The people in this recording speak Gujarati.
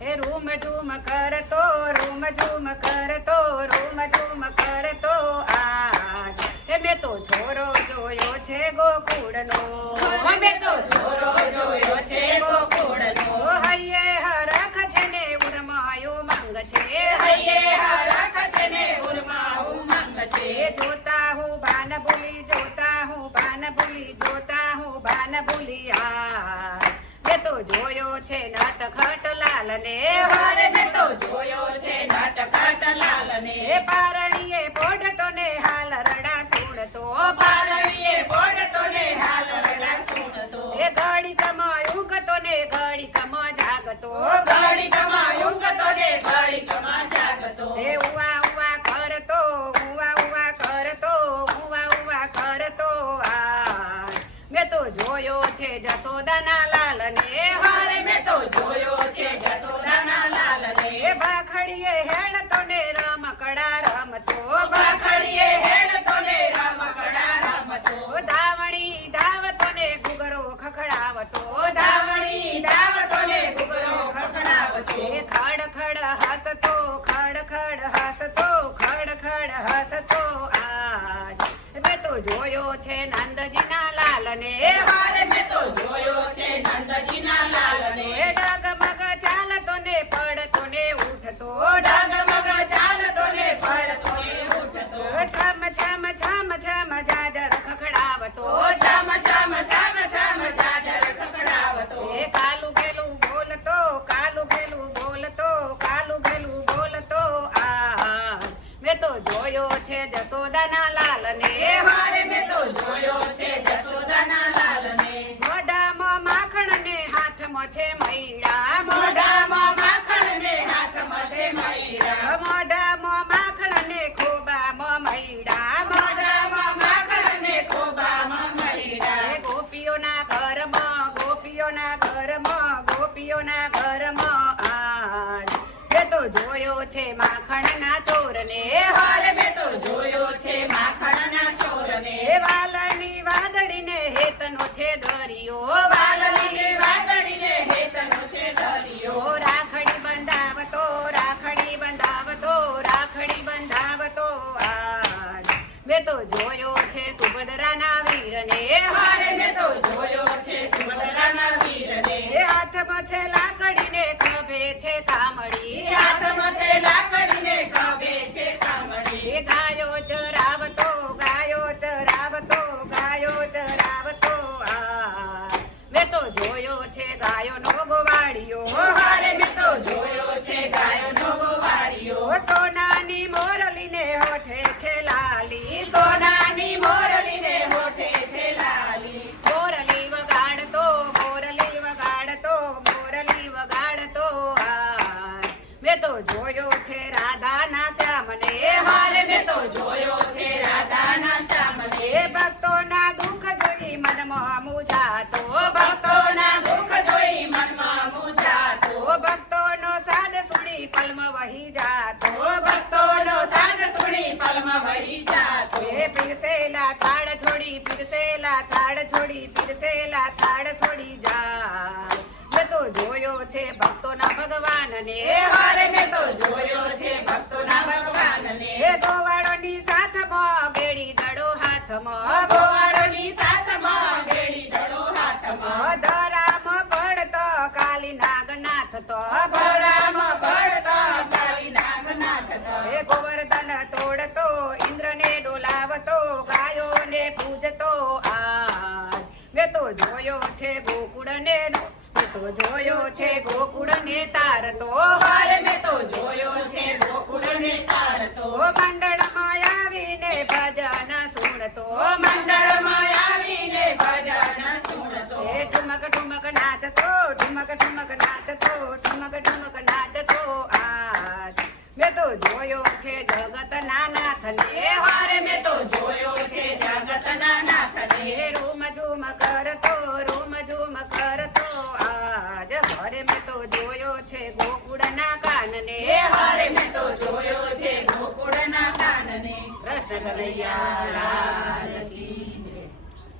હે રૂમ ઝૂમ કરતો રૂમ ઝૂમ કરતો રૂમ ઝૂમ કરતો આજ હે મેં તો છોરો જોયો છે ગોકુળનો મેં તો છોરો જોયો છે ગોકુળનો હૈયે હરખ છે ને ઉરમાયું મંગ છે હૈયે હરખ છે ને ઉરમાયું મંગ છે જોતા હું ભાન ભૂલી જોતા હું ભાન ભૂલી જોતા હું ભાન ભૂલી આ મેં તો જોયો છે નટખટ લાલ ને વારે મેં તો જોયો છે નટખટ લાલ ને પારણીએ પોઢતો ને હાલ રડા સુણતો પારણીએ પોઢતો ને હાલ રડા સુણતો એ ઘડી કમાયું ગતો ને ઘડી કમા જાગતો ઘડી કમાયું ગતો ને ઘડી કમા જાગતો એ ઉવા ઉવા કરતો ઉવા ઉવા કરતો ઉવા ઉવા કરતો આ મેં તો જોયો છે જસોદાના લાલ ને વારે મેં તો જોયો છે જસોદાના લાલ ને બાખડીએ હેડતો ને રમકડા રમતો બાખડીએ હેડતો ને રમકડા રમતો ધાવણી ધાવતો ને ઘૂઘરો ખખડાવતો ધાવણી ધાવતો ને ઘૂઘરો ખખડાવતો ખડ ખડ હસતો ખડ ખડ હસતો ખડ ખડ હસતો આજ મેં તો જોયો છે નંદજીના લાલ ને વારે મેં તો જોયો છે નંદજીના લાલ ને ડગમગ ચાલતો ને પડતો ને ઉઠતો ડગમગ ચાલતો ને પડતો ને ઉઠતો છમ છમ છમ છમ જાજર ખખડાવતો છમ છમ છમ છમ જાજર ખખડાવતો એ કાલું ઘેલું બોલતો કાલું ઘેલું બોલતો કાલું ઘેલું બોલતો આ મેં તો જોયો છે જસોદાના લાલ ને વારે મેં તો જોયો છે જસોદાના લાલ ને મોઢામાં માખણ ને હાથમાં છે મૈડા મોઢામાં માખણ ને હાથમાં છે મૈડા મોઢામાં માખણ ને ખોબામાં મૈડા મોઢામાં માખણ ને ખોબામાં મૈડા ગોપીઓના ઘરમાં ગોપીઓના ઘરમાં ગોપીઓના ઘરમાં આજ મેં તો જોયો છે માખણના ચોરને વારે મેં તો જોયો છે માખણના ચોરને વાલની વાદળીને હેતનો છે દરિયો વાલની વાદળીને હેતનો છે દરિયો રાખડી બંધાવતો રાખડી બંધાવતો રાખડી બંધાવતો આજ મેં તો જોયો છે સુભદ્રાના વીરને વારે મેં તો જોયો છે સુભદ્રાના વીરને હાથમાં છે લાકડીને ખભે છે કામડી હાથમાં છે લાકડીને ખભે છે કામડી ગાયો ચરાવતો ગાયો ચરાવતો ગાયો ચરાવતો આ મેં તો જોયો છે ગાયોનો ગોવાળિયો વારે મેં તો જોયો છે ગાયોનો ગોવાળિયો સોનાની મોરલીને હોઠે છે લાલી સોનાની મોરલીને હોઠે છે લાલી મોરલી વગાડતો મોરલી વગાડતો મોરલી વગાડતો આ મેં તો જોયો છે રાધાના શ્યામને વારે મેં તો જોયો છે રાધાના શ્યામને ભક્તોના દુઃખ જોઈ મનમાં મૂંઝાતો ભક્તોના દુઃખ જોઈ મનમાં મૂંઝાતો ભક્તોનો સાદ સુણી પલમાં વહી જાતો ભક્તોનો સાદ સુણી પલમાં વહી જાતો પીરસેલા થાળ છોડી પીરસેલા થાળ છોડી પીરસેલા થાળ છોડી જા મેં તો જોયો છે ભક્તોના ભગવાનને વારે મેં તો જોયો છે ભક્તોના ભગવાનને ગોવાળોની સાથમાં ગેડી દડો હાથમાં ગોવાળોની સાથમાં ગેડી દડો હાથમાં ધરામાં પડતો કાલી નાગનાથ તો ગોરામાં પડતો કાળી નાગનાથ તો ગોવર્ધન તોડતો ઇન્દ્રને ડોલાવતો ગાયોને પૂજતો આજ મેં તો જોયો છે ગોકુળને મેં તો જોયો છે ગોકુળને તારતો વારે મેં તો જોયો છે ગોકુળને તારતો મંડળમાં આવીને ભજન સુણતો મંડળમાં આવીને ભજન સુણતો ઠુમક ઠુમક નાચતો ઠુમક ઠુમક નાચતો ઠુમક ઠુમક નાચતો આજ મેં તો જોયો છે જગતના નાથને વારે મેં તો જોયો છે જગતના નાથને રૂમ ઝૂમ કરતો રૂમ ઝૂમ કરતો આજ ઘરે મેં તો જોયો છે ગોકુળના કાનને વારે મેં તો જોયો છે ગોકુળના કાનને કૃષ્ણ કનૈયા લાલ